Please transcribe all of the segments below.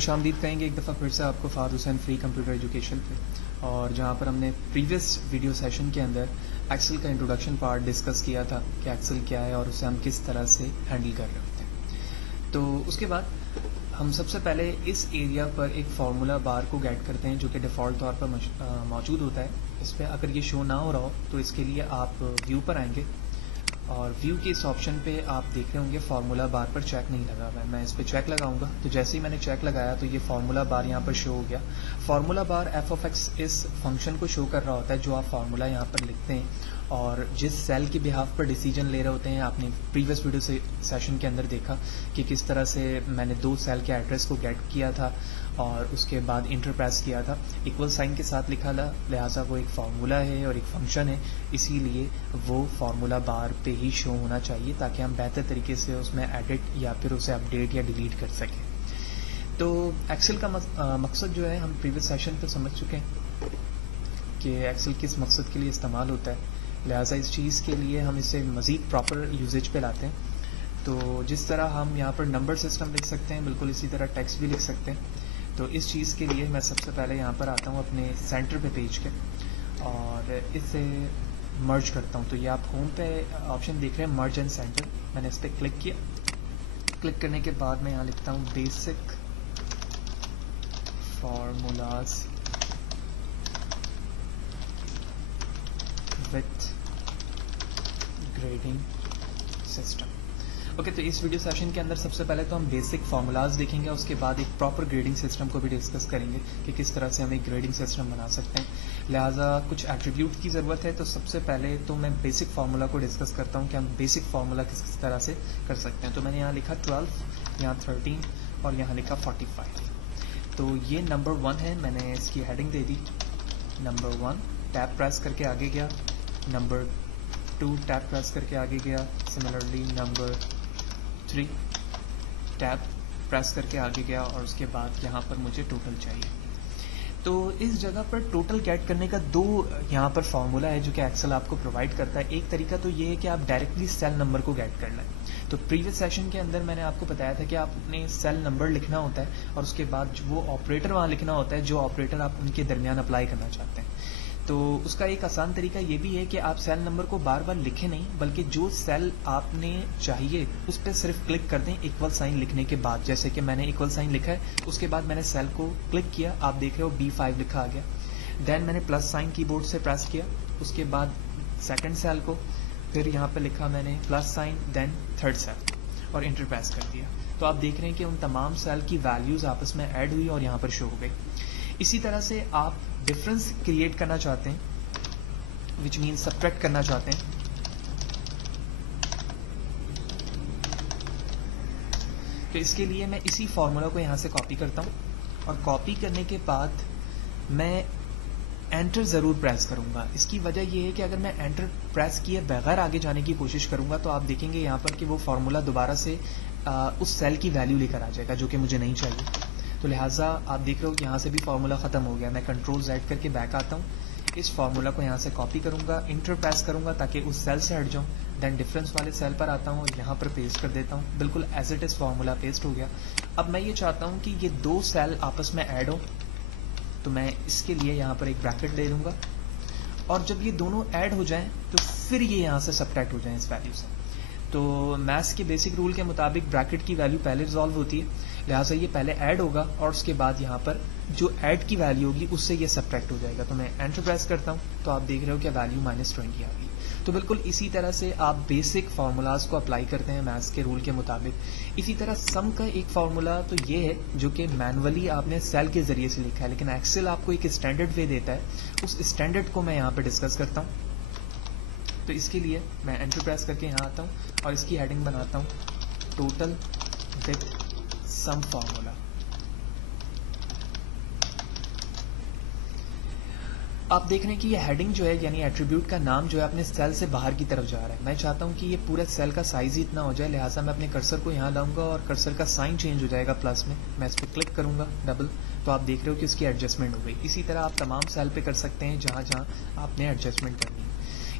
खुशामदीद कहेंगे एक दफ़ा फिर से आपको फ़ाद हुसैन फ्री कंप्यूटर एजुकेशन पे, और जहाँ पर हमने प्रीवियस वीडियो सेशन के अंदर एक्सेल का इंट्रोडक्शन पार्ट डिस्कस किया था कि एक्सेल क्या है और उसे हम किस तरह से हैंडल कर रहे होते हैं। तो उसके बाद हम सबसे पहले इस एरिया पर एक फार्मूला बार को गेट करते हैं जो कि डिफ़ॉल्ट तौर पर मौजूद होता है। इस पर अगर ये शो ना हो रहा हो तो इसके लिए आप व्यू पर आएंगे और व्यू के इस ऑप्शन पे आप देख रहे होंगे फार्मूला बार पर चेक नहीं लगा हुआ है। मैं इस पर चेक लगाऊंगा तो जैसे ही मैंने चेक लगाया तो ये फार्मूला बार यहाँ पर शो हो गया। Formula bar F of x इस फंक्शन को शो कर रहा होता है जो आप फार्मूला यहाँ पर लिखते हैं और जिस सेल के बिहाफ पर डिसीजन ले रहे होते हैं। आपने प्रीवियस वीडियो से सेशन के अंदर देखा कि किस तरह से मैंने दो सेल के एड्रेस को गेट किया था और उसके बाद इंटर प्रेस किया था। इक्वल साइन के साथ लिखा था, लिहाजा वो एक फार्मूला है और एक फंक्शन है, इसीलिए वो फार्मूला बार पे ही शो होना चाहिए ताकि हम बेहतर तरीके से उसमें एडिट या फिर उसे अपडेट या डिलीट कर सकें। तो एक्सेल का मकसद जो है हम प्रीवियस सेशन पर समझ चुके हैं कि एक्सेल किस मकसद के लिए इस्तेमाल होता है, लिहाजा इस चीज़ के लिए हम इसे मज़ीद प्रॉपर यूजेज पे लाते हैं। तो जिस तरह हम यहाँ पर नंबर सिस्टम लिख सकते हैं, बिल्कुल इसी तरह टेक्स्ट भी लिख सकते हैं। तो इस चीज़ के लिए मैं सबसे पहले यहाँ पर आता हूँ अपने सेंटर पे पेज के और इसे मर्ज करता हूँ। तो ये आप होम पे ऑप्शन देख रहे हैं मर्ज एंड सेंटर, मैंने इस पर क्लिक किया। क्लिक करने के बाद मैं यहाँ लिखता हूँ basic formulas with grading system. Okay, तो इस वीडियो सेशन के अंदर सबसे पहले तो हम बेसिक फार्मूलाज देखेंगे, उसके बाद एक प्रॉपर ग्रेडिंग सिस्टम को भी डिस्कस करेंगे कि किस तरह से हम एक ग्रेडिंग सिस्टम बना सकते हैं। लिहाजा कुछ एट्रीब्यूट की ज़रूरत है, तो सबसे पहले तो मैं बेसिक फार्मूला को डिस्कस करता हूँ कि हम बेसिक फार्मूला किस तरह से कर सकते हैं। तो मैंने यहाँ लिखा 12, यहाँ 13 और यहाँ लिखा 45। तो ये नंबर 1 है, मैंने इसकी heading they the number 1, tab press करके आगे गया। नंबर 2 टैब प्रेस करके आगे गया। सिमिलरली नंबर 3 टैब प्रेस करके आगे गया और उसके बाद यहाँ पर मुझे टोटल चाहिए। तो इस जगह पर टोटल गेट करने का दो यहाँ पर फार्मूला है जो कि एक्सेल आपको प्रोवाइड करता है। एक तरीका तो ये है कि आप डायरेक्टली सेल नंबर को गेट कर लें। तो प्रीवियस सेशन के अंदर मैंने आपको बताया था कि आपने सेल नंबर लिखना होता है और उसके बाद वो ऑपरेटर वहाँ लिखना होता है जो ऑपरेटर आप उनके दरमियान अप्लाई करना चाहते हैं। तो उसका एक आसान तरीका ये भी है कि आप सेल नंबर को बार बार लिखें नहीं, बल्कि जो सेल आपने चाहिए उस पर सिर्फ क्लिक कर दें इक्वल साइन लिखने के बाद। जैसे कि मैंने इक्वल साइन लिखा है, उसके बाद मैंने सेल को क्लिक किया, आप देख रहे हो B5 लिखा आ गया। देन मैंने प्लस साइन कीबोर्ड से प्रेस किया, उसके बाद सेकंड सेल को, फिर यहाँ पर लिखा मैंने plus sign, then third cell और इंटर प्रेस कर दिया। तो आप देख रहे हैं कि उन तमाम सेल की वैल्यूज़ आपस में ऐड हुई और यहाँ पर शो हो गई। इसी तरह से आप डिफरेंस क्रिएट करना चाहते हैं, विच मीन सब्ट्रैक्ट करना चाहते हैं, तो इसके लिए मैं इसी फार्मूला को यहाँ से कॉपी करता हूँ और कॉपी करने के बाद मैं एंटर ज़रूर प्रेस करूँगा। इसकी वजह यह है कि अगर मैं एंटर प्रेस किए बगैर आगे जाने की कोशिश करूँगा तो आप देखेंगे यहाँ पर कि वो फार्मूला दोबारा से उस सेल की वैल्यू लेकर आ जाएगा जो कि मुझे नहीं चाहिए। तो लिहाजा आप देख रहे हो कि यहाँ से भी फार्मूला ख़त्म हो गया। मैं कंट्रोल Z करके बैक आता हूँ, इस फार्मूला को यहाँ से कॉपी करूँगा, इंटर प्रेस करूँगा ताकि उस सेल से हट जाऊँ। देन डिफरेंस वाले सेल पर आता हूँ और यहाँ पर पेस्ट कर देता हूँ। बिल्कुल as it is formula paste हो गया। अब मैं ये चाहता हूँ कि ये दो सेल आपस में ऐड हो, तो मैं इसके लिए यहाँ पर एक ब्रैकेट दे दूँगा और जब ये दोनों ऐड हो जाएँ तो फिर ये यहाँ से सब्ट्रैक्ट हो जाएँ इस वैल्यू से। तो मैथ्स के बेसिक रूल के मुताबिक ब्रैकेट की वैल्यू पहले रिजॉल्व होती है, लिहाजा ये पहले ऐड होगा और उसके बाद यहाँ पर जो ऐड की वैल्यू होगी उससे ये सब्ट्रैक्ट हो जाएगा। तो मैं एंटर प्रेस करता हूँ तो आप देख रहे हो कि वैल्यू -20 आ गई। तो बिल्कुल इसी तरह से आप बेसिक फार्मूलाज को अप्लाई करते हैं मैथ्स के रूल के मुताबिक। इसी तरह सम का एक फार्मूला तो ये है जो कि मैनुअली आपने सेल के ज़रिए से लिखा है, लेकिन एक्सेल आपको एक स्टैंडर्ड वे देता है, उस स्टैंडर्ड को मैं यहाँ पर डिस्कस करता हूँ। तो इसके लिए मैं एंटर प्रेस करके यहाँ आता हूँ और इसकी हेडिंग बनाता हूँ टोटल विथ सम फार्मूला। आप देख रहे हैं कि ये हेडिंग जो है यानी एट्रीब्यूट का नाम जो है अपने सेल से बाहर की तरफ जा रहा है। मैं चाहता हूँ कि ये पूरा सेल का साइज ही इतना हो जाए, लिहाजा मैं अपने कर्सर को यहाँ लाऊंगा और कर्सर का साइन चेंज हो जाएगा प्लस में। मैं इस पर क्लिक करूँगा डबल, तो आप देख रहे हो कि उसकी एडजस्टमेंट हो गई। इसी तरह आप तमाम सेल पे कर सकते हैं जहाँ जहाँ आपने एडजस्टमेंट करनी है।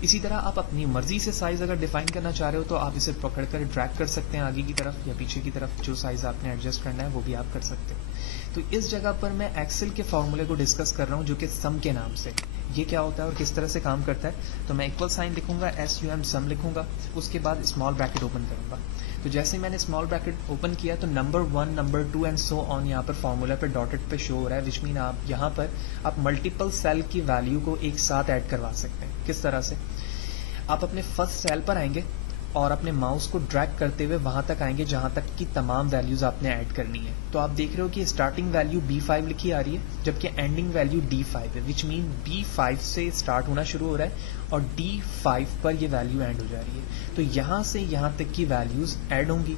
इसी तरह आप अपनी मर्जी से साइज अगर डिफाइन करना चाह रहे हो तो आप इसे पकड़कर ड्रैग कर सकते हैं आगे की तरफ या पीछे की तरफ, जो साइज आपने एडजस्ट करना है वो भी आप कर सकते हैं। तो इस जगह पर मैं एक्सेल के फॉर्मूले को डिस्कस कर रहा हूँ जो कि सम के नाम से। ये क्या होता है और किस तरह से काम करता है, तो मैं इक्वल साइन लिखूंगा, SUM सम लिखूंगा, उसके बाद स्मॉल ब्रैकेट ओपन करूंगा। तो जैसे मैंने स्मॉल ब्रैकेट ओपन किया तो number 1, number 2 and so on यहाँ पर फॉर्मूला पे डॉटेड पे शो हो रहा है, विच मीन आप यहाँ पर आप मल्टीपल सेल की वैल्यू को एक साथ ऐड करवा सकते हैं। किस तरह से, आप अपने फर्स्ट सेल पर आएंगे और अपने माउस को ड्रैग करते हुए वहां तक आएंगे जहां तक की तमाम वैल्यूज आपने ऐड करनी है। तो आप देख रहे हो कि स्टार्टिंग वैल्यू B5 लिखी आ रही है जबकि एंडिंग वैल्यू D5 है, विच मीन B5 से स्टार्ट होना शुरू हो रहा है और D5 पर ये वैल्यू एंड हो जा रही है। तो यहाँ से यहाँ तक की वैल्यूज ऐड होंगी।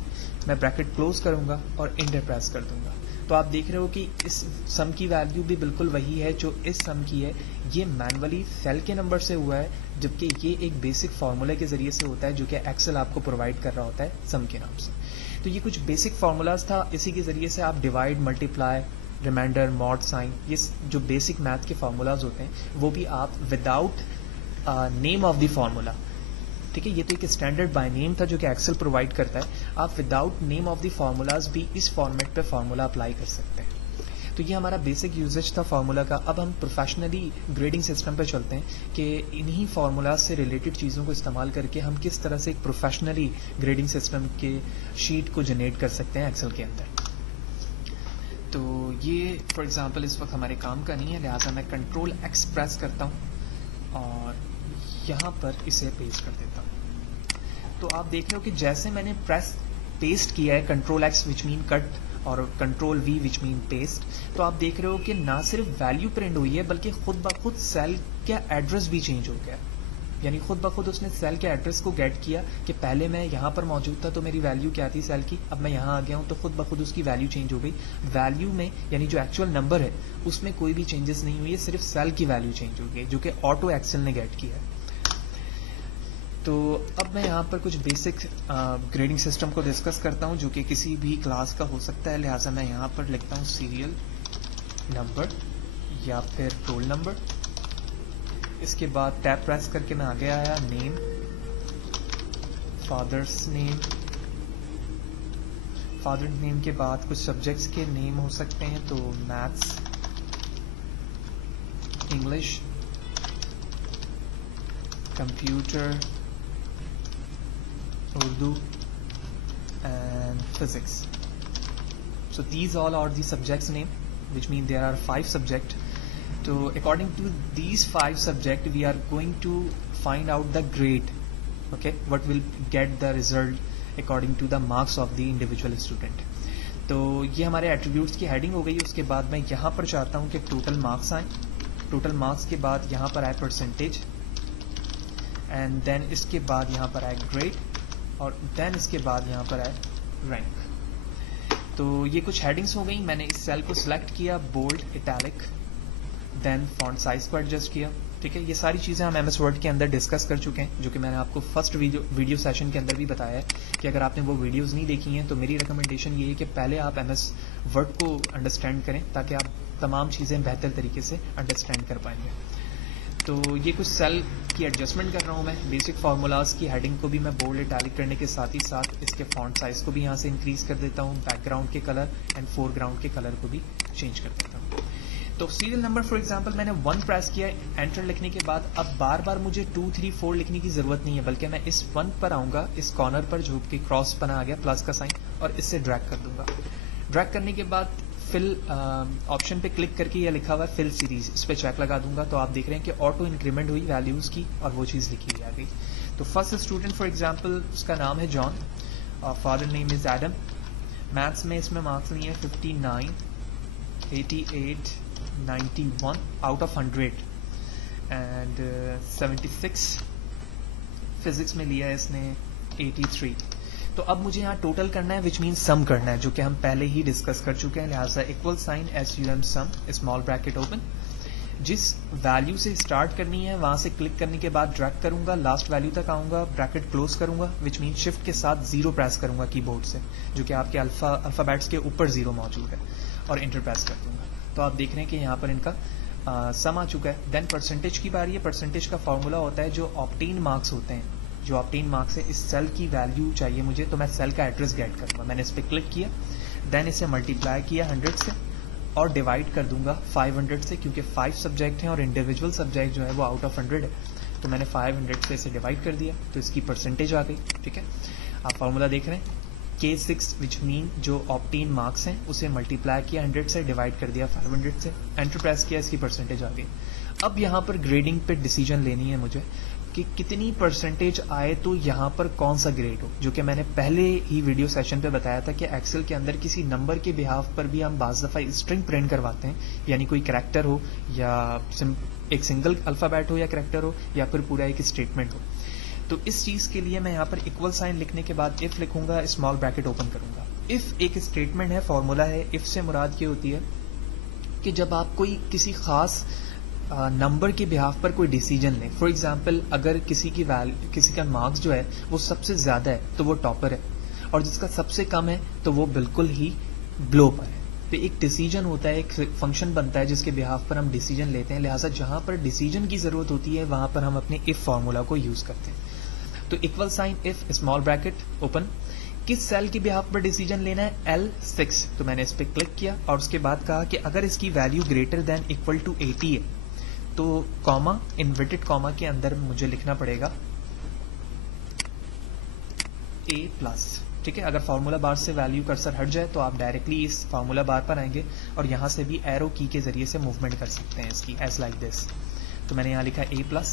मैं ब्रैकेट क्लोज करूंगा और इंटर प्रेस कर दूंगा। तो आप देख रहे हो कि इस सम की वैल्यू भी बिल्कुल वही है जो इस सम की है। ये मैनुअली सेल के नंबर से हुआ है जबकि ये एक बेसिक फार्मूला के जरिए से होता है जो कि एक्सेल आपको प्रोवाइड कर रहा होता है सम के नाम से। तो ये कुछ बेसिक फार्मूलाज था, इसी के जरिए से आप divide, multiply, remainder, mod, sign, ये जो बेसिक मैथ के फार्मूलाज होते हैं वो भी आप without name of the formula, ठीक है, ये तो एक स्टैंडर्ड बाय नेम था जो कि एक्सेल प्रोवाइड करता है, आप without name of the formulas भी इस फॉर्मेट पे फार्मूला अप्लाई कर सकते हैं। तो ये हमारा बेसिक यूजेज था फार्मूला का। अब हम प्रोफेशनली ग्रेडिंग सिस्टम पे चलते हैं कि इन्हीं फार्मूलाज से रिलेटेड चीज़ों को इस्तेमाल करके हम किस तरह से एक प्रोफेशनली ग्रेडिंग सिस्टम के शीट को जनरेट कर सकते हैं एक्सेल के अंदर। तो ये फॉर एग्जांपल इस वक्त हमारे काम का नहीं है, लिहाजा मैं कंट्रोल X प्रेस करता हूँ और यहाँ पर इसे पेस्ट कर देता हूँ। तो आप देख रहे हो कि जैसे मैंने पेस्ट किया है control X which mean cut और control V which mean paste, तो आप देख रहे हो कि ना सिर्फ वैल्यू प्रिंट हुई है बल्कि खुद ब खुद सेल का एड्रेस भी चेंज हो गया। यानी खुद ब खुद उसने सेल के एड्रेस को गेट किया कि पहले मैं यहाँ पर मौजूद था तो मेरी वैल्यू क्या थी सेल की, अब मैं यहाँ आ गया हूँ तो खुद ब खुद उसकी वैल्यू चेंज हो गई। वैल्यू में यानी जो एक्चुअल नंबर है उसमें कोई भी चेंजेस नहीं हुई है, सिर्फ सेल की वैल्यू चेंज हो गई जो कि ऑटो एक्सेल ने गेट किया है। तो अब मैं यहाँ पर कुछ बेसिक ग्रेडिंग सिस्टम को डिस्कस करता हूँ जो कि किसी भी क्लास का हो सकता है, लिहाजा मैं यहाँ पर लिखता हूँ सीरियल नंबर या फिर रोल नंबर। इसके बाद टैब प्रेस करके मैं आगे आया, name, father's name, father name के बाद कुछ सब्जेक्ट्स के नेम हो सकते हैं, तो maths, English, computer, Urdu and physics. So these all are the subjects name, which mean there are 5 subjects. So according to these 5 subjects, we are going to find out the grade. Okay, what will get the result according to the marks of the individual student. तो ये हमारे attributes की heading हो गई। उसके बाद मैं यहाँ पर चाहता हूँ कि total marks आए। total marks के बाद यहाँ पर आए percentage, and then इसके बाद यहाँ पर आए grade, और देन इसके बाद यहाँ पर आए रैंक। तो ये कुछ हेडिंग्स हो गई। मैंने इस सेल को सिलेक्ट किया, bold, italic, then font size को एडजस्ट किया। ठीक है, ये सारी चीज़ें हम MS वर्ड के अंदर डिस्कस कर चुके हैं जो कि मैंने आपको फर्स्ट वीडियो सेशन के अंदर भी बताया है कि अगर आपने वो वीडियोज़ नहीं देखी हैं तो मेरी रिकमेंडेशन ये है कि पहले आप MS वर्ड को अंडरस्टैंड करें ताकि आप तमाम चीज़ें बेहतर तरीके से अंडरस्टैंड कर पाएंगे। तो ये कुछ सेल की एडजस्टमेंट कर रहा हूँ मैं। बेसिक फार्मूलाज की हेडिंग को भी मैं बोल्ड, इटैलिक करने के साथ ही साथ इसके फॉन्ट साइज को भी यहाँ से इंक्रीज कर देता हूँ, बैकग्राउंड के कलर एंड फोरग्राउंड के कलर को भी चेंज कर देता हूँ। तो सीरियल नंबर फॉर एग्जांपल मैंने 1 प्रेस किया एंटर लिखने के बाद, अब बार बार मुझे 2, 3, 4 लिखने की ज़रूरत नहीं है, बल्कि मैं इस 1 पर आऊँगा, इस कॉर्नर पर जो कि क्रॉस बना आ गया प्लस का साइन, और इससे ड्रैग कर दूंगा। ड्रैग करने के बाद फिल ऑप्शन पे क्लिक करके यह लिखा हुआ है फिल सीरीज, इस पर चेक लगा दूंगा। तो आप देख रहे हैं कि ऑटो इंक्रीमेंट हुई वैल्यूज़ की और वो चीज़ लिखी हुई आ गई। तो फर्स्ट स्टूडेंट फॉर एग्जांपल उसका नाम है जॉन और father name is Adam. Maths में इसमें मार्क्स लिए 59, 88, 91 आउट ऑफ 100 एंड 76। फिजिक्स में लिया है इसने 83। तो अब मुझे यहाँ टोटल करना है विच मीन सम करना है, जो कि हम पहले ही डिस्कस कर चुके हैं। लिहाजा इक्वल साइन SUM सम, स्मॉल ब्रैकेट ओपन। जिस वैल्यू से स्टार्ट करनी है वहां से क्लिक करने के बाद ड्रैग करूंगा, लास्ट वैल्यू तक आऊंगा, ब्रैकेट क्लोज करूंगा, विच मीन शिफ्ट के साथ 0 प्रेस करूंगा कीबोर्ड से, जो कि आपके अल्फाबेट्स के ऊपर 0 मौजूद है, और इंटर प्रेस कर दूंगा। तो आप देख रहे हैं कि यहाँ पर इनका सम आ चुका है। देन परसेंटेज की बारी है। परसेंटेज का फॉर्मूला होता है जो ऑब्टेन मार्क्स होते हैं, जो ऑब्टेन मार्क्स है, इस सेल की वैल्यू चाहिए मुझे, तो मैं सेल का एड्रेस गेट करूँगा। मैंने इस पर क्लिक किया, देन इसे मल्टीप्लाई किया 100 से और डिवाइड कर दूंगा 500 से, क्योंकि 5 सब्जेक्ट हैं और इंडिविजुअल सब्जेक्ट जो है वो आउट ऑफ 100 है, तो मैंने 500 से इसे डिवाइड कर दिया, तो इसकी परसेंटेज आ गई। ठीक है, आप फॉर्मूला देख रहे हैं, K6 विच मीन जो ऑब्टेन मार्क्स हैं उसे मल्टीप्लाई किया 100 से, डिवाइड कर दिया 500 से, एंटर प्रेस किया, इसकी परसेंटेज आ गई। अब यहाँ पर ग्रेडिंग पे डिसीजन लेनी है मुझे कि कितनी परसेंटेज आए तो यहाँ पर कौन सा ग्रेड हो, जो कि मैंने पहले ही वीडियो सेशन पे बताया था कि एक्सेल के अंदर किसी नंबर के बिहाफ पर भी हम बाज़ दफ़ा स्ट्रिंग प्रिंट करवाते हैं, यानी कोई करैक्टर हो या एक सिंगल अल्फ़ाबेट हो या करैक्टर हो या फिर पूरा एक स्टेटमेंट हो। तो इस चीज़ के लिए मैं यहाँ पर इक्वल साइन लिखने के बाद इफ़ लिखूंगा, स्मॉल ब्रैकेट ओपन करूंगा। इफ़ एक स्टेटमेंट है, फॉर्मूला है। इफ़ से मुराद ये होती है कि जब आप कोई किसी खास नंबर के बिहाफ पर कोई डिसीजन लें। फॉर एग्जांपल, अगर किसी का मार्क्स जो है वो सबसे ज़्यादा है तो वो टॉपर है, और जिसका सबसे कम है तो वो बिल्कुल ही ब्लो पर है। तो एक डिसीजन होता है, एक फंक्शन बनता है जिसके बिहाफ पर हम डिसीजन लेते हैं। लिहाजा जहां पर डिसीजन की ज़रूरत होती है वहां पर हम अपने इफ़ फार्मूला को यूज़ करते हैं। तो equal sign if small bracket open, किस सेल के बिहाफ पर डिसीजन लेना है, L6, तो मैंने इस पर क्लिक किया और उसके बाद कहा कि अगर इसकी value greater than equal to 80 है तो कॉमा, इन्वर्टेड कॉमा के अंदर मुझे लिखना पड़ेगा A+। ठीक है, अगर फार्मूला बार से वैल्यू कर्सर हट जाए तो आप डायरेक्टली इस फार्मूला बार पर आएंगे और यहां से भी एरो की के जरिए से मूवमेंट कर सकते हैं इसकी, एज लाइक दिस। तो मैंने यहां लिखा A+,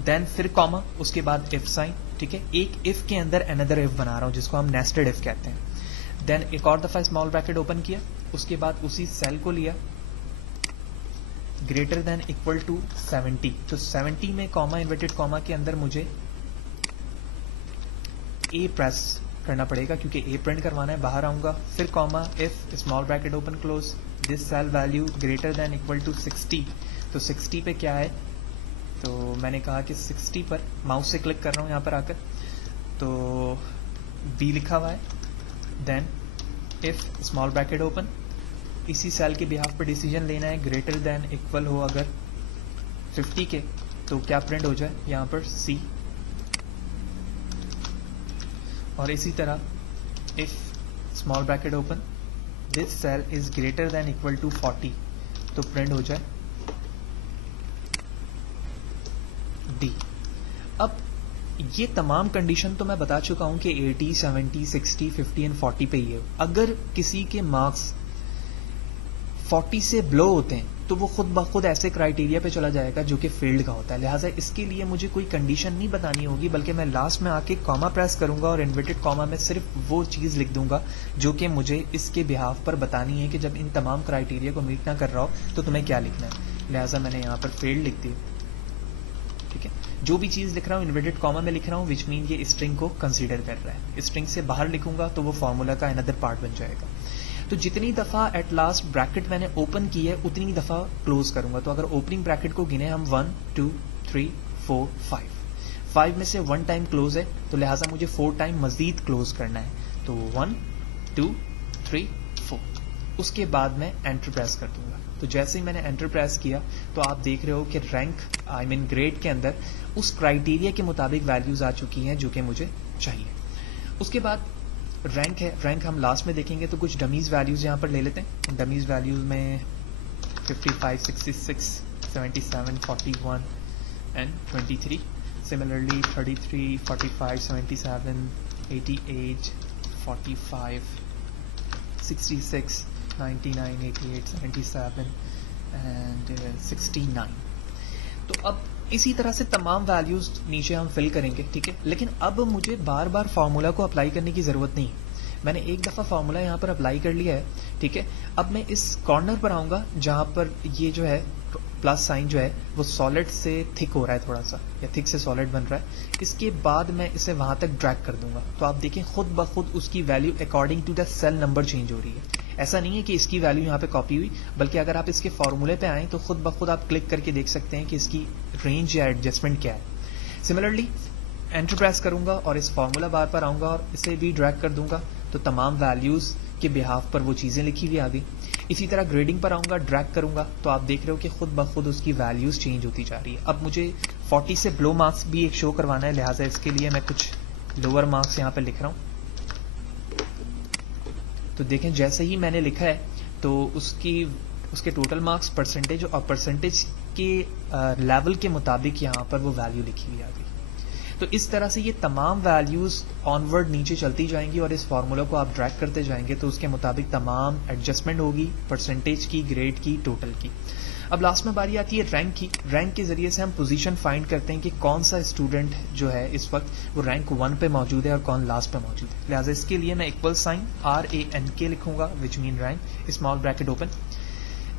देन फिर कॉमा, उसके बाद इफ साइन। ठीक है, एक इफ के अंदर अनदर इफ बना रहा हूं जिसको हम नेस्टेड इफ कहते हैं। देन एक और दफा स्मॉल ब्रैकेट ओपन किया, उसके बाद उसी सेल को लिया ग्रेटर देन इक्वल टू 70, तो 70 में कॉमा, इन्वर्टेड कॉमा के अंदर मुझे ए प्रेस करना पड़ेगा क्योंकि ए प्रिंट करवाना है। बाहर आऊंगा, फिर comma, if small bracket open close, this cell value greater than equal to 60, तो 60 पे क्या है, तो मैंने कहा कि 60 पर माउस से क्लिक कर रहा हूं यहां पर आकर, तो बी लिखा हुआ है। Then if small bracket open, इसी सेल के बिहाफ पर डिसीजन लेना है, ग्रेटर देन इक्वल हो अगर 50 के, तो क्या प्रिंट हो जाए यहां पर सी, और इसी तरह if small bracket open, this cell is greater than equal to 40, तो प्रिंट हो जाए डी। अब ये तमाम कंडीशन तो मैं बता चुका हूं कि 80, 70, 60, 50 एंड 40 पे ही है। अगर किसी के मार्क्स 40 से ब्लो होते हैं तो वो खुद ब खुद ऐसे क्राइटेरिया पे चला जाएगा जो कि फील्ड का होता है। लिहाजा इसके लिए मुझे कोई कंडीशन नहीं बतानी होगी, बल्कि मैं लास्ट में आके कॉमा प्रेस करूंगा और इन्वर्टेड कॉमा में सिर्फ वो चीज़ लिख दूंगा जो कि मुझे इसके बिहाफ पर बतानी है कि जब इन तमाम क्राइटेरिया को मीट ना कर रहा हो तो तुम्हें क्या लिखना है। लिहाजा मैंने यहाँ पर फील्ड लिख दी। ठीक है, जो भी चीज़ लिख रहा हूँ इन्वर्टेड कॉमा में लिख रहा हूँ, विच मीन ये स्ट्रिंग को कंसीडर कर रहा है। स्ट्रिंग से बाहर लिखूंगा तो वो फॉर्मूला का अनदर पार्ट बन जाएगा। तो जितनी दफ़ा एट लास्ट ब्रैकेट मैंने ओपन की है उतनी दफ़ा क्लोज करूंगा। तो अगर ओपनिंग ब्रैकेट को गिने हम 1, 2, 3, 4, 5 में से 1 टाइम क्लोज है, तो लिहाजा मुझे 4 टाइम मजीद क्लोज करना है। तो 1, 2, 3, 4, उसके बाद मैं एंटर प्रेस कर दूंगा। तो जैसे ही मैंने एंटर प्रेस किया तो आप देख रहे हो कि रैंक आई मीन ग्रेड के अंदर उस क्राइटेरिया के मुताबिक वैल्यूज आ चुकी हैं जो कि मुझे चाहिए। उसके बाद रैंक है, रैंक हम लास्ट में देखेंगे। तो कुछ डमीज वैल्यूज यहाँ पर ले लेते हैं। डमीज वैल्यूज में 55, 66, 77, 41 एंड 23। Similarly 33, 45, 77, 88, 45, 66, 99, 88, 77 and 69। तो अब इसी तरह से तमाम वैल्यूज नीचे हम फिल करेंगे। ठीक है, लेकिन अब मुझे बार बार फार्मूला को अप्लाई करने की ज़रूरत नहीं। मैंने एक दफ़ा फार्मूला यहाँ पर अप्लाई कर लिया है। ठीक है, अब मैं इस कॉर्नर पर आऊँगा जहाँ पर ये जो है प्लस साइन जो है वो सॉलिड से थिक हो रहा है थोड़ा सा, या थिक से सॉलिड बन रहा है। इसके बाद मैं इसे वहाँ तक ड्रैग कर दूंगा। तो आप देखें खुद ब खुद उसकी value according to the cell number change हो रही है। ऐसा नहीं है कि इसकी वैल्यू यहाँ पे कॉपी हुई, बल्कि अगर आप इसके फॉर्मूले पे आएँ तो खुद ब खुद आप क्लिक करके देख सकते हैं कि इसकी रेंज या एडजस्टमेंट क्या है। सिमिलरली एंटर प्रेस करूंगा और इस फॉर्मूला बार पर आऊंगा और इसे भी ड्रैग कर दूंगा, तो तमाम वैल्यूज के बिहाफ पर वो चीज़ें लिखी हुई आ गई। इसी तरह ग्रेडिंग पर आऊँगा, ड्रैग करूँगा तो आप देख रहे हो कि खुद ब खुद उसकी वैल्यूज़ चेंज होती जा रही है। अब मुझे 40 से बिलो मार्क्स भी एक शो करवाना है, लिहाजा इसके लिए मैं कुछ लोअर मार्क्स यहाँ पर लिख रहा हूँ। तो देखें जैसे ही मैंने लिखा है तो उसके टोटल मार्क्स परसेंटेज और परसेंटेज के लेवल के मुताबिक यहाँ पर वो वैल्यू लिखी हुई आ गई। तो इस तरह से ये तमाम वैल्यूज़ ऑनवर्ड नीचे चलती जाएंगी और इस फार्मूला को आप ड्रैग करते जाएंगे तो उसके मुताबिक तमाम एडजस्टमेंट होगी परसेंटेज की, ग्रेड की, टोटल की। अब लास्ट में बारी आती है रैंक की। रैंक के जरिए से हम पोजीशन फाइंड करते हैं कि कौन सा स्टूडेंट जो है इस वक्त वो रैंक 1 पे मौजूद है और कौन लास्ट पे मौजूद है। लिहाजा इसके लिए मैं इक्वल साइन RANK लिखूंगा which mean rank, small bracket open.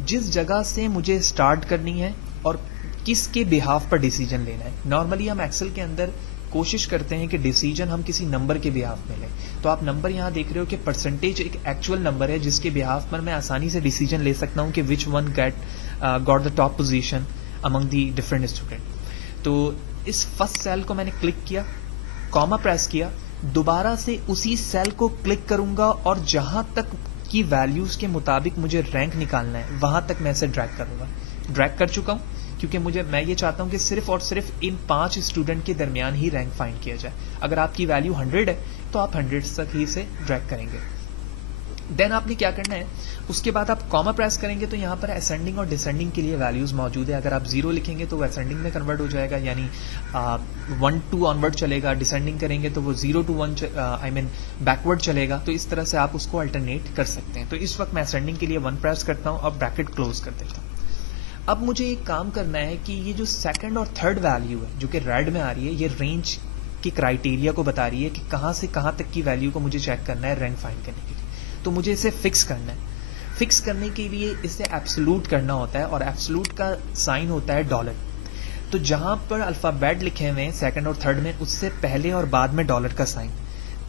जिस जगह से मुझे स्टार्ट करनी है और किसके बिहाफ पर डिसीजन लेना है। नॉर्मली हम एक्सेल के अंदर कोशिश करते हैं कि डिसीजन हम किसी नंबर के बिहाफ में लें। तो आप नंबर यहाँ देख रहे हो कि परसेंटेज एक एक्चुअल नंबर है जिसके बिहाफ पर मैं आसानी से डिसीजन ले सकता हूँ कि which one got the top position among the different student. तो इस फर्स्ट सेल को मैंने क्लिक किया, कॉमा प्रेस किया, दोबारा से उसी सेल को क्लिक करूंगा और जहां तक की वैल्यूज के मुताबिक मुझे रैंक निकालना है वहां तक मैं इसे ड्रैग करूंगा। ड्रैग कर चुका हूं क्योंकि मैं ये चाहता हूं कि सिर्फ और सिर्फ इन 5 स्टूडेंट के दरमियान ही रैंक फाइंड किया जाए। अगर आपकी वैल्यू 100 है तो आप 100 तक ही इसे ड्रैग करेंगे। देन आपने क्या करना है, उसके बाद आप कॉमा प्रेस करेंगे तो यहाँ पर असेंडिंग और डिसेंडिंग के लिए वैल्यूज मौजूद है। अगर आप 0 लिखेंगे तो वो असेंडिंग में कन्वर्ट हो जाएगा, यानी 1 to ऑनवर्ड चलेगा। डिसेंडिंग करेंगे तो वो 0 to 1 बैकवर्ड चलेगा। तो इस तरह से आप उसको अल्टरनेट कर सकते हैं। तो इस वक्त मैं असेंडिंग के लिए 1 प्रेस करता हूँ और ब्रैकेट क्लोज कर देता हूँ। अब मुझे एक काम करना है कि ये जो सेकंड और थर्ड वैल्यू है जो कि रेड में आ रही है, ये रेंज की क्राइटेरिया को बता रही है कि कहाँ से कहाँ तक की वैल्यू को मुझे चेक करना है रैंक फाइंड करने के लिए। तो मुझे इसे फिक्स करना है। फिक्स करने के लिए इसे एब्सोल्यूट करना होता है और एब्सोल्यूट का साइन होता है $। तो जहां पर अल्फाबेट लिखे हुए हैं सेकंड और थर्ड में, उससे पहले और बाद में डॉलर का साइन।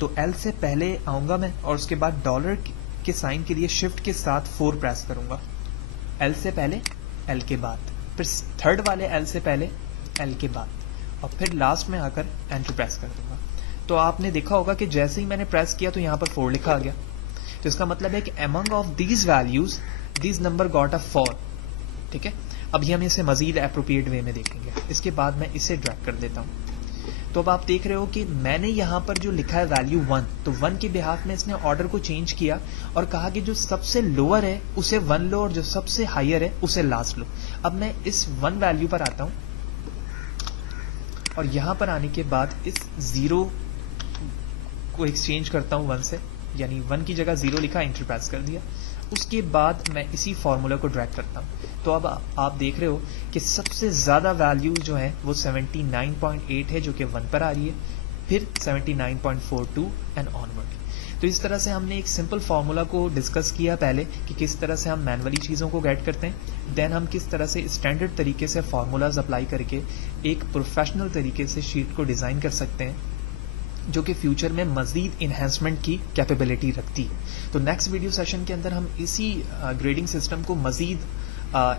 तो L से पहले आऊंगा मैं और उसके बाद डॉलर के साइन के लिए शिफ्ट के साथ 4 प्रेस करूंगा। L से पहले, L के बाद, फिर थर्ड वाले L से पहले, L के बाद और फिर लास्ट में आकर एंटर प्रेस कर दूंगा। तो आपने देखा होगा कि जैसे ही मैंने प्रेस किया तो यहाँ पर 4 लिखा आ गया। तो इसका मतलब है कि among of these values these number got a 4। ठीक है, अभी हम इसे मजीद एप्रोप्रिएट वे में देखेंगे। इसके बाद मैं इसे ड्रैग कर देता हूँ। तो अब आप देख रहे हो कि मैंने यहाँ पर जो लिखा है वैल्यू 1, तो 1 के बिहाफ में इसने ऑर्डर को चेंज किया और कहा कि जो सबसे लोअर है उसे 1 लो और जो सबसे हायर है उसे लास्ट लो। अब मैं इस 1 वैल्यू पर आता हूँ और यहाँ पर आने के बाद इस 0 को एक्सचेंज करता हूँ 1 से, यानी 1 की जगह 0 लिखा, एंटर प्रेस कर दिया। उसके बाद मैं इसी फॉर्मूला को ड्रैग करता हूँ। तो अब आप देख रहे हो कि सबसे ज़्यादा वैल्यू जो है वो 79.8 है जो कि 1 पर आ रही है, फिर 79.42 एंड ऑनवर्ड। तो इस तरह से हमने एक सिंपल फार्मूला को डिस्कस किया पहले कि किस तरह से हम मैनुअली चीज़ों को गेट करते हैं, देन हम किस तरह से स्टैंडर्ड तरीके से फार्मूलाज अप्लाई करके एक प्रोफेशनल तरीके से शीट को डिज़ाइन कर सकते हैं जो कि फ्यूचर में मजीद इन्हेंसमेंट की कैपेबिलिटी रखती है। तो नेक्स्ट वीडियो सेशन के अंदर हम इसी ग्रेडिंग सिस्टम को मजीद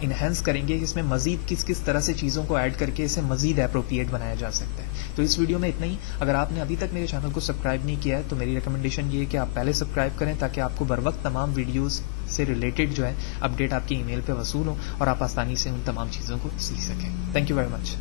इन्हेंस करेंगे, इसमें मजीद किस किस तरह से चीज़ों को ऐड करके इसे मजीद एप्रोप्रिएट बनाया जा सकता है। तो इस वीडियो में इतना ही। अगर आपने अभी तक मेरे चैनल को सब्सक्राइब नहीं किया है तो मेरी रिकमेंडेशन ये है कि आप पहले सब्सक्राइब करें ताकि आपको बर वक्त तमाम वीडियोज़ से रिलेटेड जो है अपडेट आपके ईमेल पे वसूल हो और आप आसानी से उन तमाम चीज़ों को सीख सकें। Thank you very much.